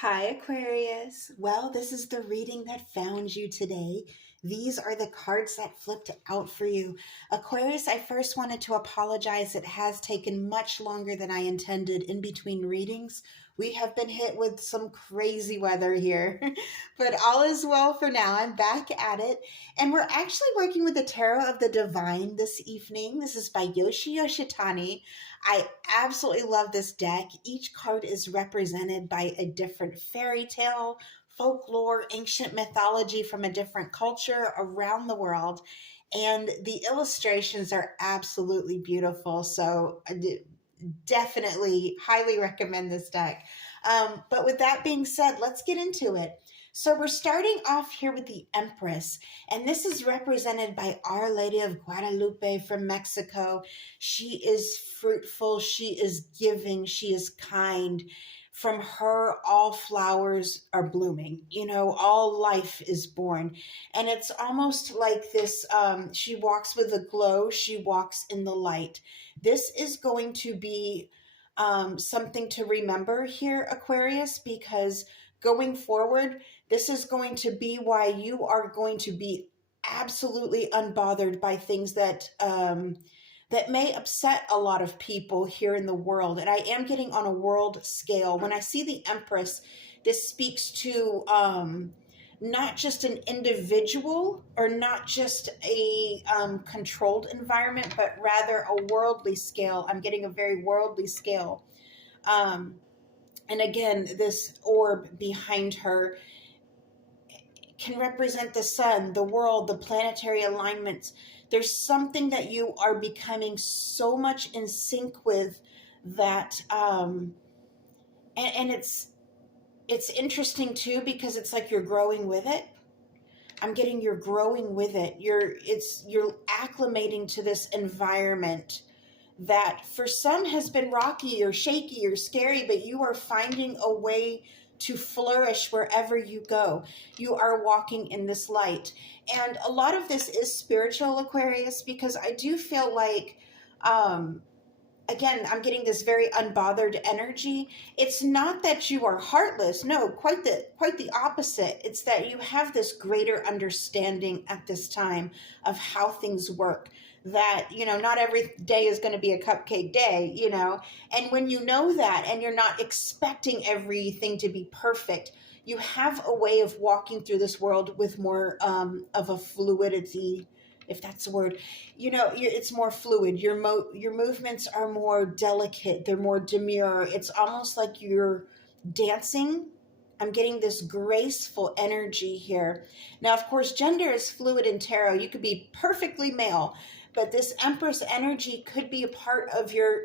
Hi, Aquarius. Well, this is the reading that found you today. These are the cards that flipped out for you. Aquarius, I first wanted to apologize. It has taken much longer than I intended in between readings. We have been hit with some crazy weather here, but all is well for now. I'm back at it. And we're actually working with the Tarot of the Divine this evening. This is by Yoshi Yoshitani. I absolutely love this deck. Each card is represented by a different fairy tale, folklore, ancient mythology from a different culture around the world. And the illustrations are absolutely beautiful. So I definitely highly recommend this deck. But with that being said, let's get into it. So we're starting off here with the Empress, and this is represented by Our Lady of Guadalupe from Mexico. She is fruitful, she is giving, she is kind. From her, all flowers are blooming. All life is born. And it's almost like this, she walks with a glow, she walks in the light. This is going to be something to remember here, Aquarius, because going forward, this is going to be why you are going to be absolutely unbothered by things that may upset a lot of people here in the world. And I am getting on a world scale. When I see the Empress, this speaks to not just an individual or not just a controlled environment, but rather a worldly scale. I'm getting a very worldly scale. And again, this orb behind her can represent the sun, the world, the planetary alignments. There's something that you are becoming so much in sync with that, and it's interesting too, because it's like you're growing with it. I'm getting you're growing with it. You're acclimating to this environment that for some has been rocky or shaky or scary, but you are finding a way to flourish wherever you go. You are walking in this light. And a lot of this is spiritual, Aquarius, because I do feel like, again, I'm getting this very unbothered energy. It's not that you are heartless. No, quite the opposite. It's that you have this greater understanding at this time of how things work. That, not every day is going to be a cupcake day, and when you know that and you're not expecting everything to be perfect, you have a way of walking through this world with more of a fluidity, if that's a word. It's more fluid. Your movements are more delicate. They're more demure. It's almost like you're dancing. I'm getting this graceful energy here. Now, of course, gender is fluid in tarot. You could be perfectly male, but this Empress energy could be a part of your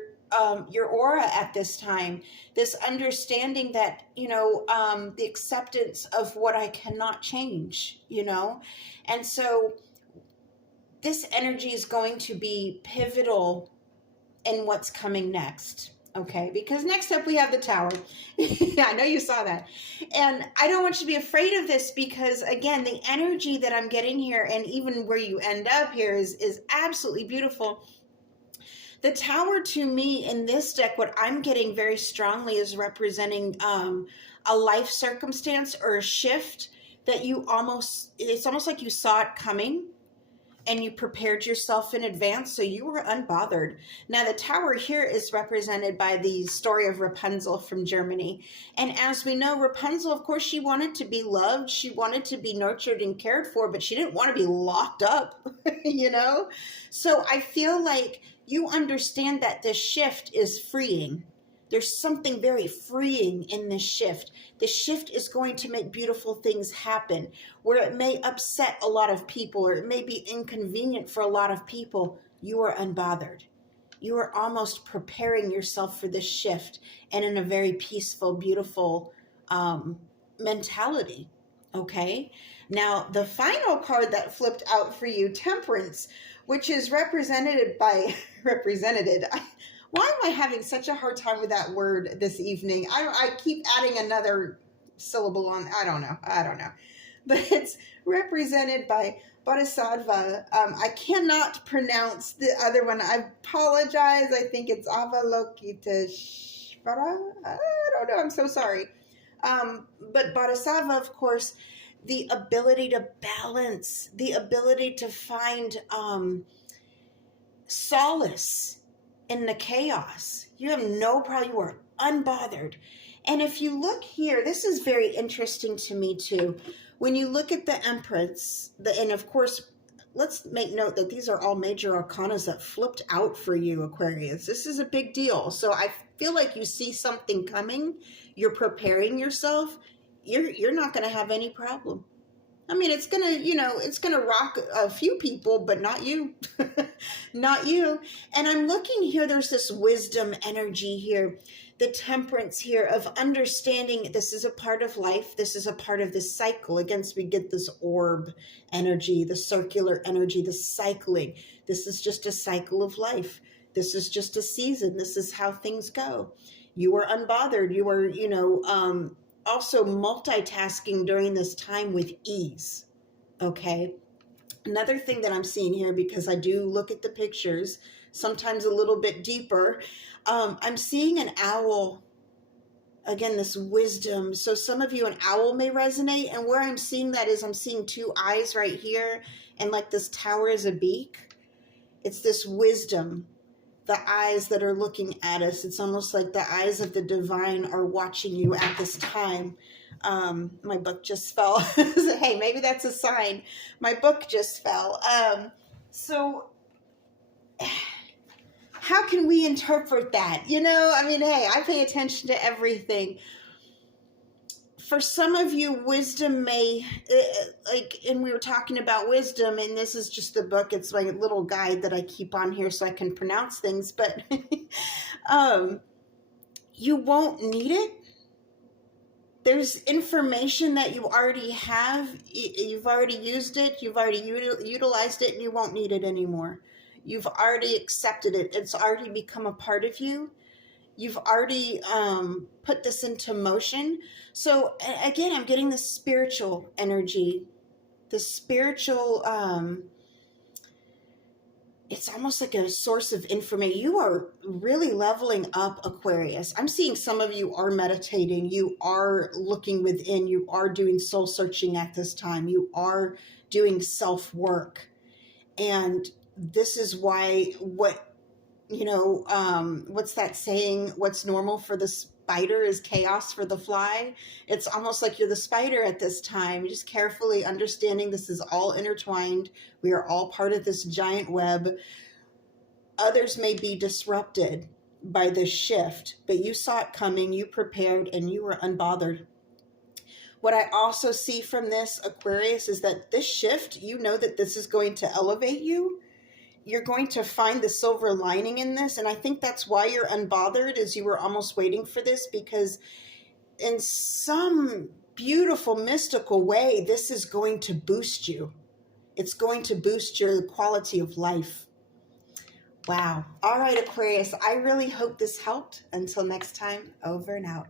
aura at this time. This understanding that, the acceptance of what I cannot change, and so this energy is going to be pivotal in what's coming next. Okay, because next up we have the Tower. I know you saw that. And I don't want you to be afraid of this, because again, the energy that I'm getting here, and even where you end up here, is absolutely beautiful. The Tower, to me, in this deck, what I'm getting very strongly is representing a life circumstance or a shift that it's almost like you saw it coming and you prepared yourself in advance, so you were unbothered. Now, the Tower here is represented by the story of Rapunzel from Germany. And as we know, Rapunzel, of course, she wanted to be loved. She wanted to be nurtured and cared for, but she didn't want to be locked up, So I feel like you understand that this shift is freeing. There's something very freeing in this shift. The shift is going to make beautiful things happen. Where it may upset a lot of people, or it may be inconvenient for a lot of people, you are unbothered. You are almost preparing yourself for this shift, and in a very peaceful, beautiful mentality. Okay? Now, the final card that flipped out for you, Temperance, which is represented by, why am I having such a hard time with that word this evening? I keep adding another syllable on. I don't know. But it's represented by Bodhisattva. I cannot pronounce the other one. I apologize. I think it's Avalokiteshvara. I don't know. I'm so sorry. But Bodhisattva, of course, the ability to balance, the ability to find solace in the chaos. You have no problem. You are unbothered. And if you look here, this is very interesting to me too. When you look at the Empress, and of course, let's make note that these are all major arcanas that flipped out for you, Aquarius. This is a big deal. So I feel like you see something coming. You're preparing yourself. You're not going to have any problem. I mean, it's going to, it's going to rock a few people, but not you. Not you. And I'm looking here, there's this wisdom energy here, the temperance here of understanding this is a part of life. This is a part of this cycle. Again, we get this orb energy, the circular energy, the cycling. This is just a cycle of life. This is just a season. This is how things go. You are unbothered. You are, also multitasking during this time with ease. Okay. Another thing that I'm seeing here, because I do look at the pictures, sometimes a little bit deeper, I'm seeing an owl. Again, this wisdom. So some of you, an owl may resonate. And where I'm seeing that is I'm seeing two eyes right here. And like this tower is a beak. It's this wisdom. The eyes that are looking at us. It's almost like the eyes of the divine are watching you at this time. My book just fell. Hey, maybe that's a sign. My book just fell. So how can we interpret that? Hey, I pay attention to everything. For some of you, wisdom may, and we were talking about wisdom, and this is just the book. It's my little guide that I keep on here so I can pronounce things, but you won't need it. There's information that you already have. You've already used it. You've already utilized it, and you won't need it anymore. You've already accepted it. It's already become a part of you. You've already put this into motion. So again, I'm getting the spiritual energy, the spiritual, it's almost like a source of information. You are really leveling up, Aquarius. I'm seeing some of you are meditating. You are looking within. You are doing soul searching at this time. You are doing self-work. And this is why what's that saying? What's normal for the spider is chaos for the fly. It's almost like you're the spider at this time, just carefully understanding this is all intertwined. We are all part of this giant web. Others may be disrupted by this shift, but you saw it coming, you prepared, and you were unbothered. What I also see from this, Aquarius, is that this shift, you know that this is going to elevate you. You're going to find the silver lining in this. And I think that's why you're unbothered, is you were almost waiting for this, because in some beautiful, mystical way, this is going to boost you. It's going to boost your quality of life. Wow. All right, Aquarius, I really hope this helped. Until next time, over and out.